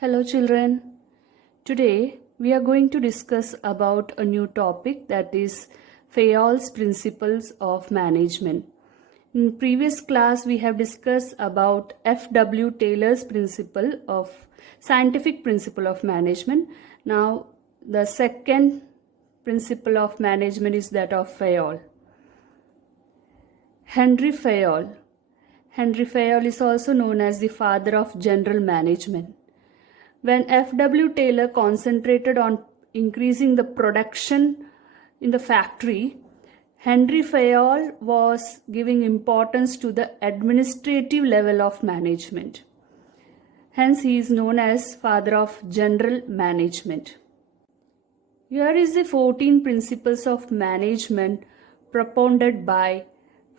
Hello children. Today we are going to discuss about a new topic, that is Fayol's principles of management. In previous class we have discussed about F.W. Taylor's scientific principle of management. Now the second principle of management is that of Fayol. Henry Fayol. Henry Fayol is also known as the father of general management. When F.W. Taylor concentrated on increasing the production in the factory, Henry Fayol was giving importance to the administrative level of management. Hence, he is known as father of general management. Here is the 14 principles of management propounded by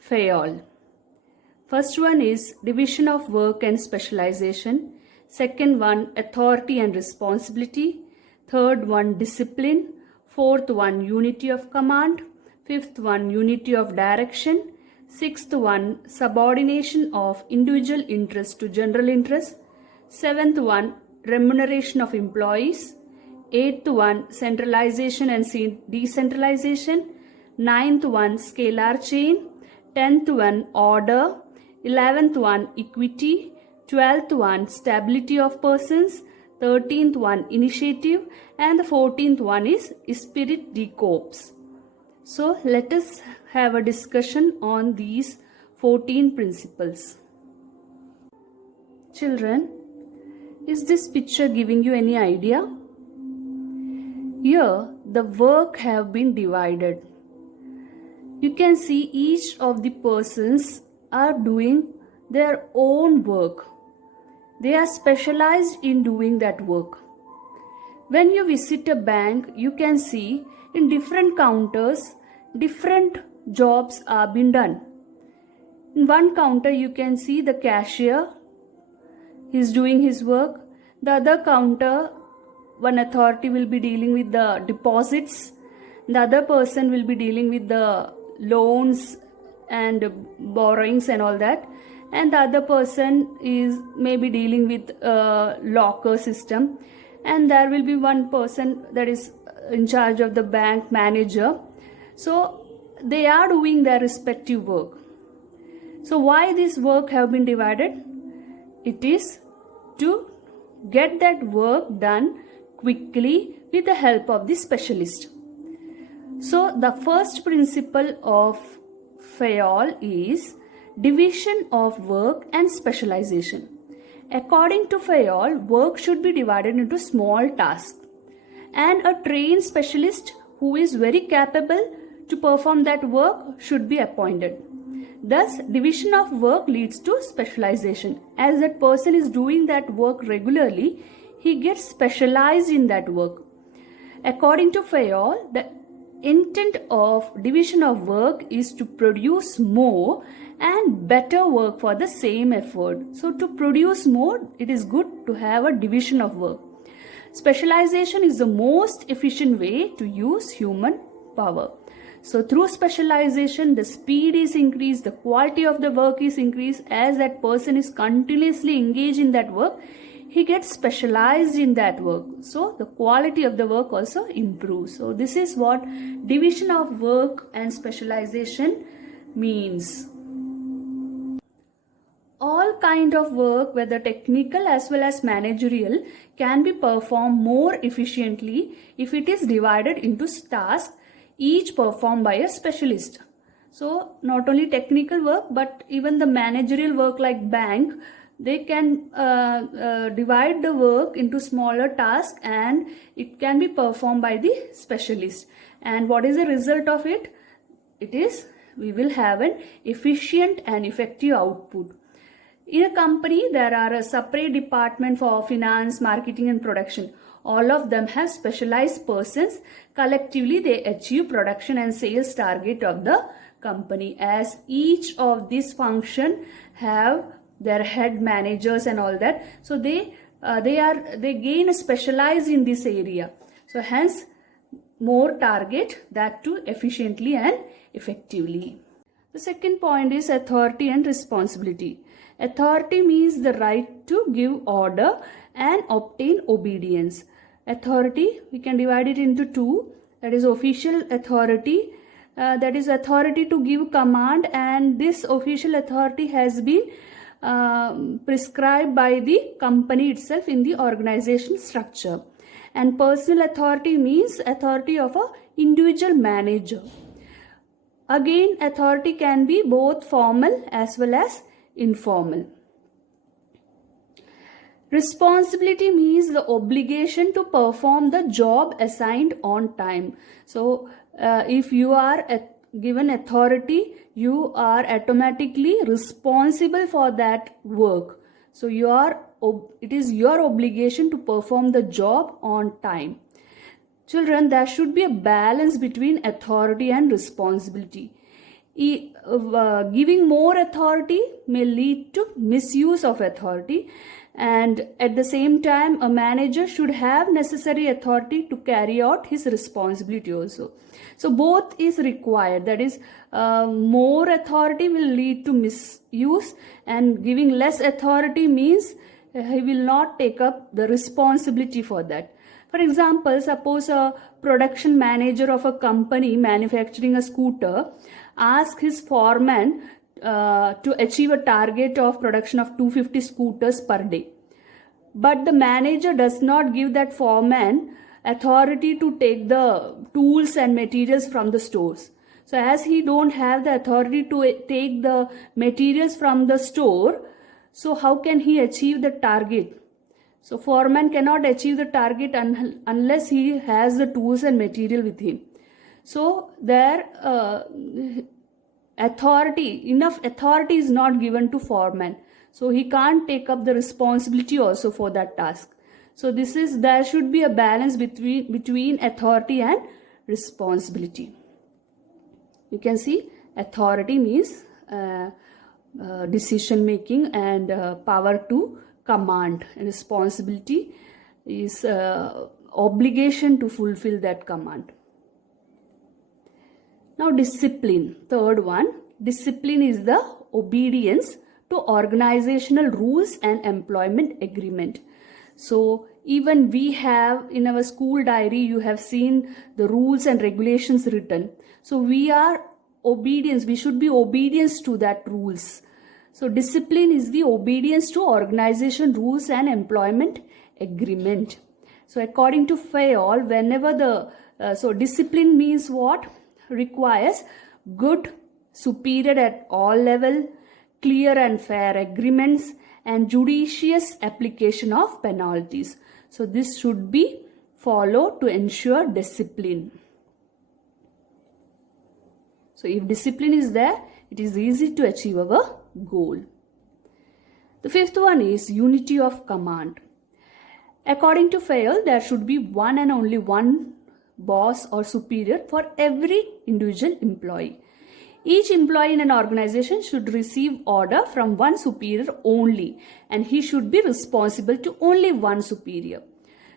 Fayol. First one is division of work and specialization. Second one, authority and responsibility. Third one, discipline. Fourth one, unity of command. Fifth one, unity of direction. Sixth one, subordination of individual interest to general interest. Seventh one, remuneration of employees. Eighth one, centralization and decentralization. Ninth one, scalar chain. 10th one, order. 11th one, equity. 12th one, stability of persons. 13th one, initiative. And the 14th one is spirit de corps. So let us have a discussion on these 14 principles. Children, is this picture giving you any idea? Here the work have been divided. You can see each of the persons are doing their own work. They are specialized in doing that work. When you visit a bank, you can see in different counters, different jobs are being done. In one counter, you can see the cashier, he is doing his work. The other counter, one authority will be dealing with the deposits. The other person will be dealing with the loans and borrowings and all that. And the other person is maybe dealing with locker system, and there will be one person that is in charge of the bank manager. So they are doing their respective work. So why this work have been divided? It is to get that work done quickly with the help of the specialist. So the first principle of Fayol is division of work and specialization. According to Fayol, work should be divided into small tasks, and a trained specialist who is very capable to perform that work should be appointed. Thus, division of work leads to specialization. As that person is doing that work regularly, he gets specialized in that work. According to Fayol, the intent of division of work is to produce more and better work for the same effort. So to produce more, it is good to have a division of work. Specialization is the most efficient way to use human power. So through specialization, the speed is increased, the quality of the work is increased. As that person is continuously engaged in that work, he gets specialized in that work. So the quality of the work also improves. So this is what division of work and specialization means. All kind of work, whether technical as well as managerial, can be performed more efficiently if it is divided into tasks, each performed by a specialist. So not only technical work, but even the managerial work like bank, they can divide the work into smaller tasks and it can be performed by the specialist. And what is the result of it? It is, we will have an efficient and effective output. In a company, there are a separate department for finance, marketing and production. All of them have specialized persons. Collectively, they achieve production and sales target of the company, as each of these function have their head managers and all that. So they gain a specialize in this area. So hence more target, that too efficiently and effectively. The second point is authority and responsibility. Authority means the right to give order and obtain obedience. Authority, we can divide it into two. That is official authority. That is authority to give command, and this official authority has been prescribed by the company itself in the organization structure. And personal authority means authority of an individual manager. Again, authority can be both formal as well as informal. Responsibility means the obligation to perform the job assigned on time. So, if you are given authority, you are automatically responsible for that work. So, it is your obligation to perform the job on time. Children, there should be a balance between authority and responsibility. Giving more authority may lead to misuse of authority, and at the same time a manager should have necessary authority to carry out his responsibility also. So both is required. That is, more authority will lead to misuse, and giving less authority means he will not take up the responsibility for that. For example, suppose a production manager of a company manufacturing a scooter asks his foreman to achieve a target of production of 250 scooters per day. But the manager does not give that foreman authority to take the tools and materials from the stores. So as he don't have the authority to take the materials from the store, so how can he achieve the target? So foreman cannot achieve the target unless he has the tools and material with him. So there enough authority is not given to foreman. So he can't take up the responsibility also for that task. So there should be a balance between authority and responsibility. You can see authority means decision making and power to command, and responsibility is obligation to fulfill that command. Now discipline, third one. Discipline is the obedience to organizational rules and employment agreement. So even we have in our school diary, you have seen the rules and regulations written. So we should be obedience to that rules. So discipline is the obedience to organization rules and employment agreement. So according to Fayol, whenever so discipline means what? Requires good, superior at all level, clear and fair agreements, and judicious application of penalties. So this should be followed to ensure discipline. So if discipline is there, it is easy to achieve our goal. The fifth one is unity of command. According to Fayol, there should be one and only one boss or superior for every individual employee. Each employee in an organization should receive order from one superior only, and he should be responsible to only one superior.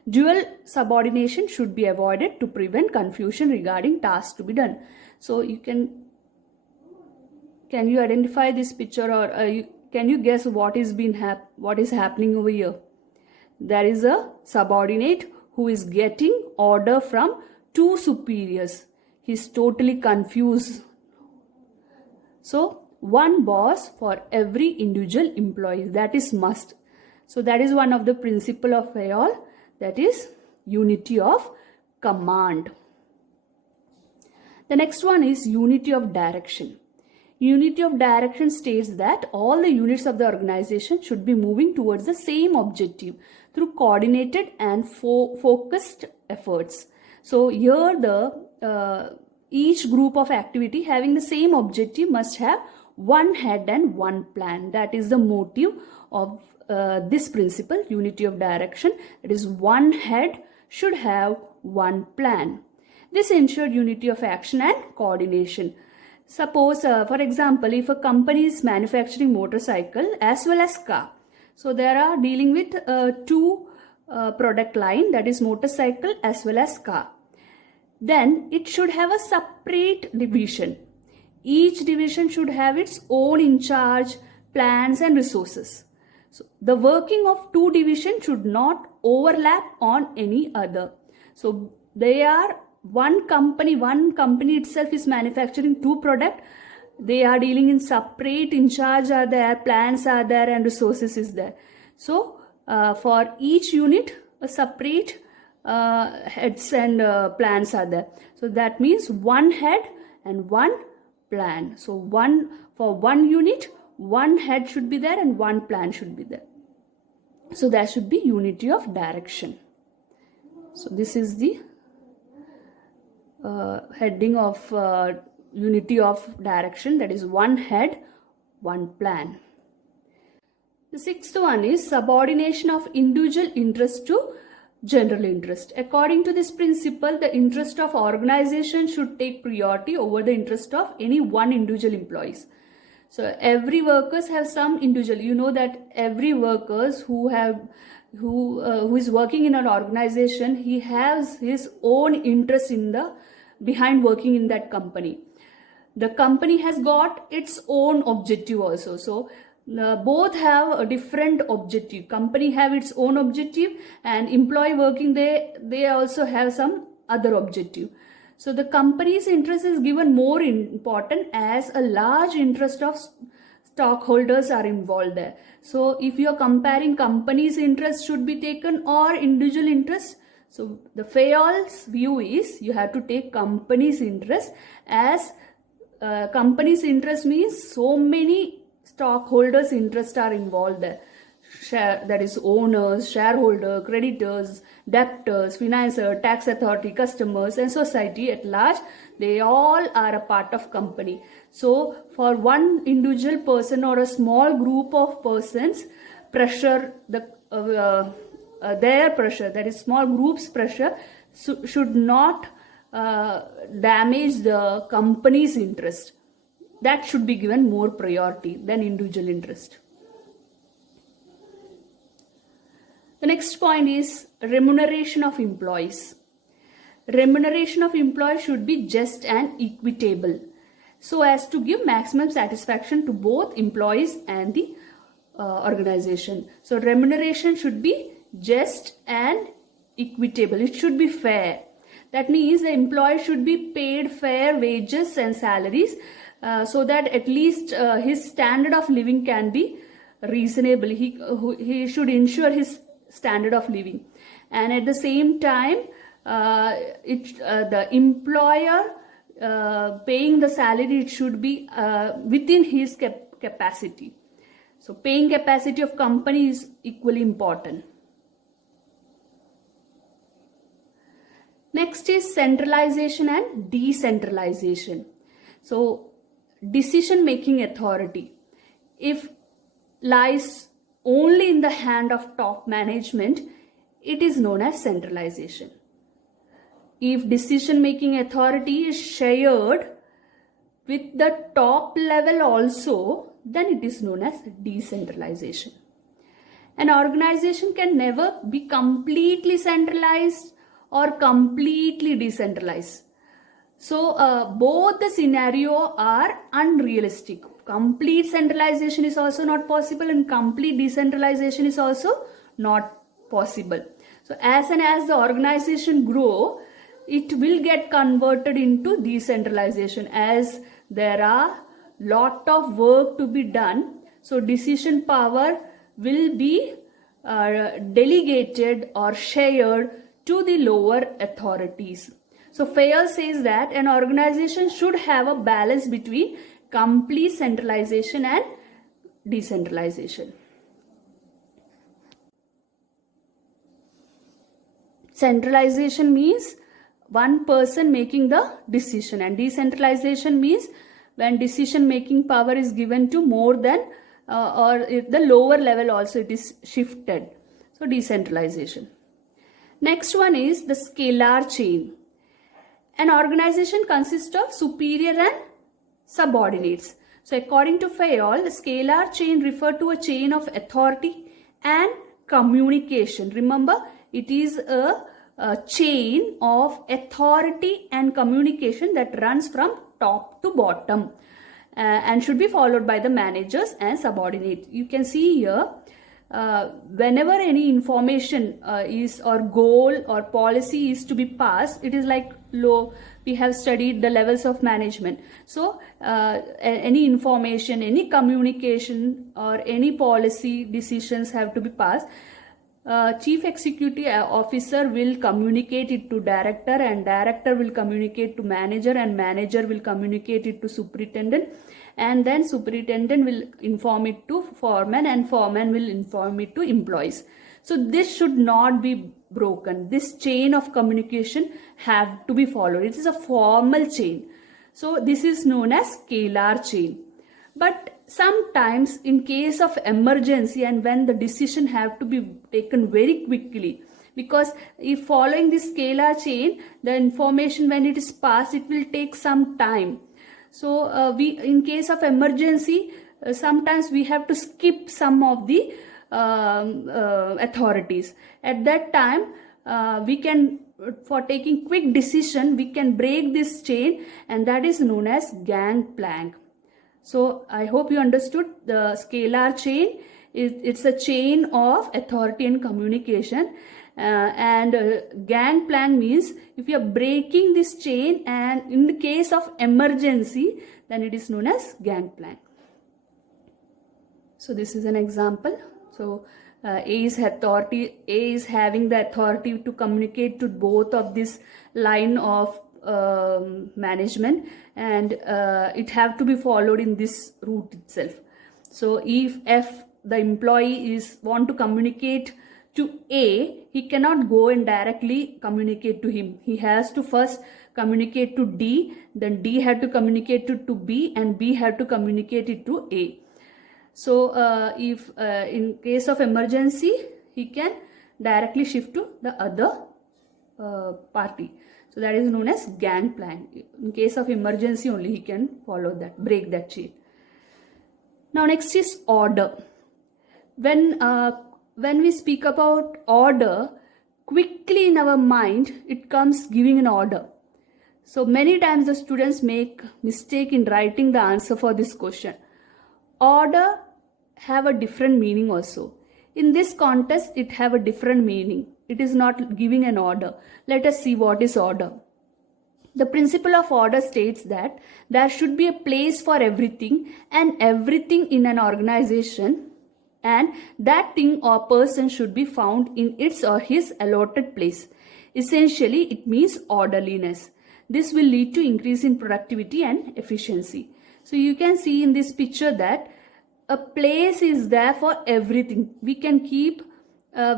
Dual subordination should be avoided to prevent confusion regarding tasks to be done. So you can you identify this picture, or can you guess what is happening over here? There is a subordinate who is getting order from two superiors. He is totally confused. So one boss for every individual employee, that is must. So that is one of the principle of Fayol, that is unity of command. The next one is unity of direction. Unity of direction states that all the units of the organization should be moving towards the same objective through coordinated and focused efforts. So here each group of activity having the same objective must have one head and one plan. That is the motive of this principle, unity of direction. It is one head should have one plan. This ensured unity of action and coordination. Suppose, for example, if a company is manufacturing motorcycle as well as car, so they are dealing with two product line, that is motorcycle as well as car. Then it should have a separate division. Each division should have its own in charge, plans and resources. So the working of two divisions should not overlap on any other. So they are one company itself is manufacturing two products. They are dealing in separate, in charge are there, plans are there, and resources is there. So for each unit, a separate heads and plans are there. So that means one head and one plan. So for one unit, one head should be there and one plan should be there. So there should be unity of direction. So this is the heading of unity of direction, that is one head, one plan. The sixth one is subordination of individual interest to general interest. According to this principle, the interest of organization should take priority over the interest of any one individual employees. So every workers have some individual. You know that every workers who is working in an organization, he has his own interest in behind working in that company. The company has got its own objective also. So both have a different objective. Company have its own objective, and employee working they also have some other objective. So the company's interest is given more important as a large interest of stockholders are involved there. So if you are comparing company's interest should be taken or individual interest, so the Fayol's view is you have to take company's interest, as company's interest means so many stockholders' interest are involved there. That is owners, shareholder, creditors, debtors, financier, tax authority, customers, and society at large. They all are a part of company. So for one individual person or a small group of persons, pressure, their pressure, that is small groups pressure, should not damage the company's interest. That should be given more priority than individual interest. The next point is remuneration of employees. Remuneration of employees should be just and equitable, so as to give maximum satisfaction to both employees and the organization. So remuneration should be just and equitable. It should be fair. That means the employee should be paid fair wages and salaries, so that at least his standard of living can be reasonable. He should ensure his standard of living, and at the same time the employer paying the salary, it should be within his capacity. So paying capacity of company is equally important. Next is centralization and decentralization. So decision making authority, if lies only in the hand of top management, it is known as centralization. If decision making authority is shared with the top level also, then it is known as decentralization. An organization can never be completely centralized or completely decentralized. So both the scenario are unrealistic. Complete centralization is also not possible, and complete decentralization is also not possible. So as the organization grow, it will get converted into decentralization, as there are lot of work to be done. So decision power will be delegated or shared to the lower authorities. So Fayol says that an organization should have a balance between complete centralization and decentralization. Centralization means one person making the decision, and decentralization means when decision making power is given to more than or if the lower level also it is shifted. So decentralization. Next one is the scalar chain. An organization consists of superior and subordinates. So according to Fayol, the scalar chain refer to a chain of authority and communication. Remember, it is a chain of authority and communication that runs from top to bottom. and should be followed by the managers and subordinates. You can see here, whenever any information is or goal or policy is to be passed, it is like low. We have studied the levels of management. So any information, any communication or any policy decisions have to be passed. Chief executive officer will communicate it to director, and director will communicate to manager, and manager will communicate it to superintendent, and then superintendent will inform it to foreman, and foreman will inform it to employees. So this should not be broken. This chain of communication have to be followed. It is a formal chain. So this is known as scalar chain. But sometimes in case of emergency and when the decision have to be taken very quickly, because if following this scalar chain, the information when it is passed, it will take some time. So we, in case of emergency, sometimes we have to skip some of the authorities. At that time, we can, for taking quick decision, we can break this chain, and that is known as gangplank. So I hope you understood the scalar chain. It's a chain of authority and communication, and gangplank means if you are breaking this chain, and in the case of emergency, then it is known as gangplank. So this is an example. So A is having the authority to communicate to both of this line of management, and it have to be followed in this route itself. So if the employee want to communicate to A, he cannot go and directly communicate to him. He has to first communicate to D, then D had to communicate to B, and B had to communicate it to A. So if in case of emergency, he can directly shift to the other party. So that is known as gangplank. In case of emergency only he can follow that, break that chain. Now next is order. When we speak about order, quickly in our mind it comes giving an order. So many times the students make mistake in writing the answer for this question. Order have a different meaning also. In this context, it have a different meaning. It is not giving an order. Let us see what is order. The principle of order states that there should be a place for everything and everything in an organization, and that thing or person should be found in its or his allotted place. Essentially, it means orderliness. This will lead to increase in productivity and efficiency. So you can see in this picture that a place is there for everything. We can keep,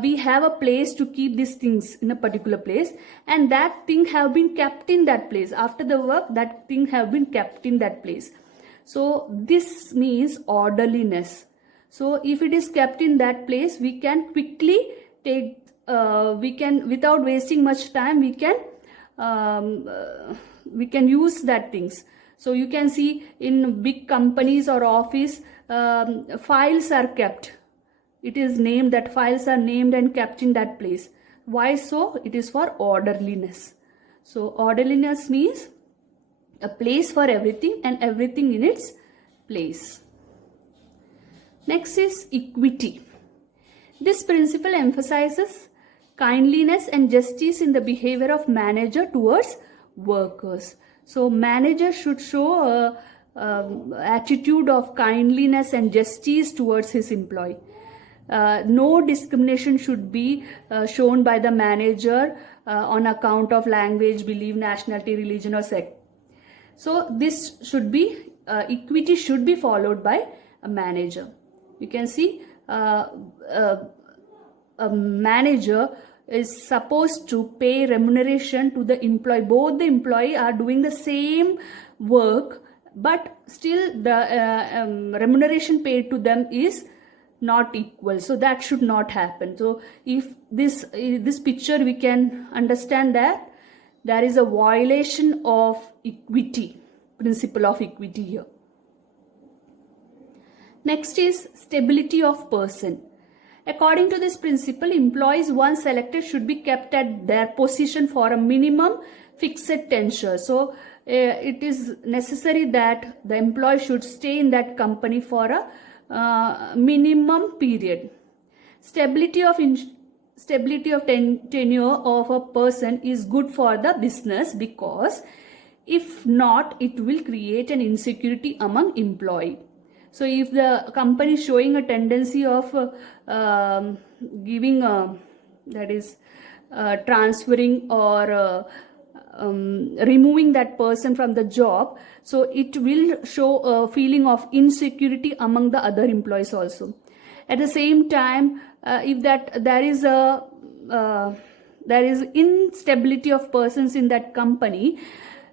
we have a place to keep these things in a particular place, and that thing have been kept in that place. After the work, that thing have been kept in that place. So this means orderliness. So if it is kept in that place, we can quickly take, without wasting much time, we can use that things. So you can see in big companies or office, files are kept. It is named, that files are named and kept in that place. Why so? It is for orderliness. So orderliness means a place for everything and everything in its place. Next is equity. This principle emphasizes kindliness and justice in the behavior of manager towards workers. So manager should show a attitude of kindliness and justice towards his employee. No discrimination should be shown by the manager on account of language, belief, nationality, religion, or sex. So this should be, equity should be followed by a manager. You can see a manager is supposed to pay remuneration to the employee. Both the employee are doing the same work, but still the remuneration paid to them is not equal. So that should not happen. So if this picture, we can understand that there is a violation of equity, principle of equity here. Next is stability of person. According to this principle, employees once selected should be kept at their position for a minimum fixed tenure. So it is necessary that the employee should stay in that company for a minimum period. Stability of tenure of a person is good for the business, because if not, it will create an insecurity among employee. So if the company is showing a tendency of giving that is transferring or removing that person from the job, so it will show a feeling of insecurity among the other employees also. At the same time, if that there is instability of persons in that company,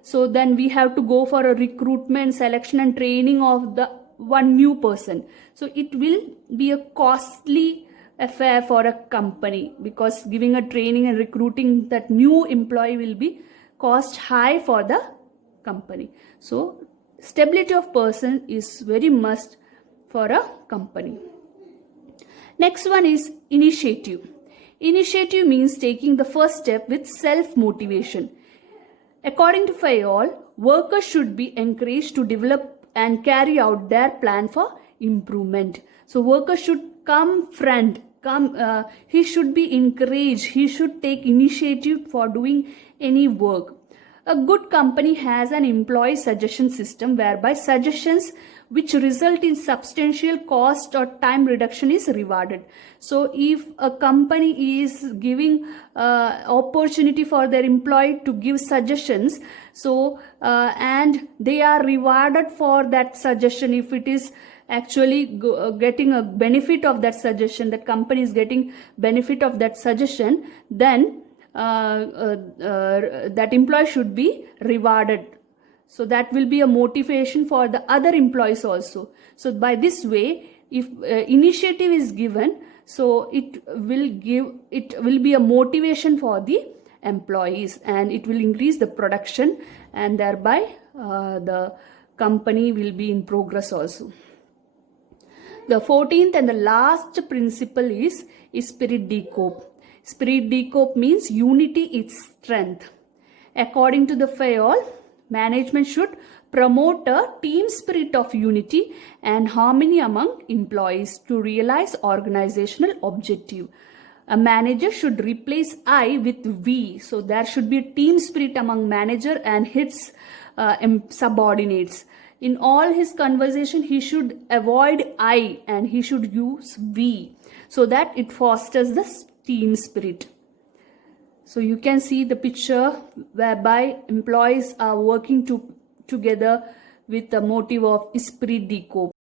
so then we have to go for a recruitment, selection and training of the one new person. So it will be a costly affair for a company, because giving a training and recruiting that new employee will be cost high for the company. So stability of person is very must for a company. Next one is initiative. Initiative means taking the first step with self-motivation. According to Fayol, workers should be encouraged to develop and carry out their plan for improvement. So workers should he should be encouraged, he should take initiative for doing any work. A good company has an employee suggestion system whereby suggestions which result in substantial cost or time reduction is rewarded. So if a company is giving opportunity for their employee to give suggestions, so and they are rewarded for that suggestion, if it is actually getting a benefit of that suggestion, the company is getting benefit of that suggestion, then that employee should be rewarded. So that will be a motivation for the other employees also. So by this way, if initiative is given, so it will be a motivation for the employees, and it will increase the production, and thereby the company will be in progress also. The 14th and the last principle is Esprit de Corps. Esprit de Corps means unity is strength. According to the Fayol, management should promote a team spirit of unity and harmony among employees to realize organizational objective. A manager should replace I with we. So there should be a team spirit among manager and his subordinates. In all his conversation, he should avoid I and he should use we, so that it fosters the team spirit. So you can see the picture whereby employees are working together with the motive of Esprit de Corps.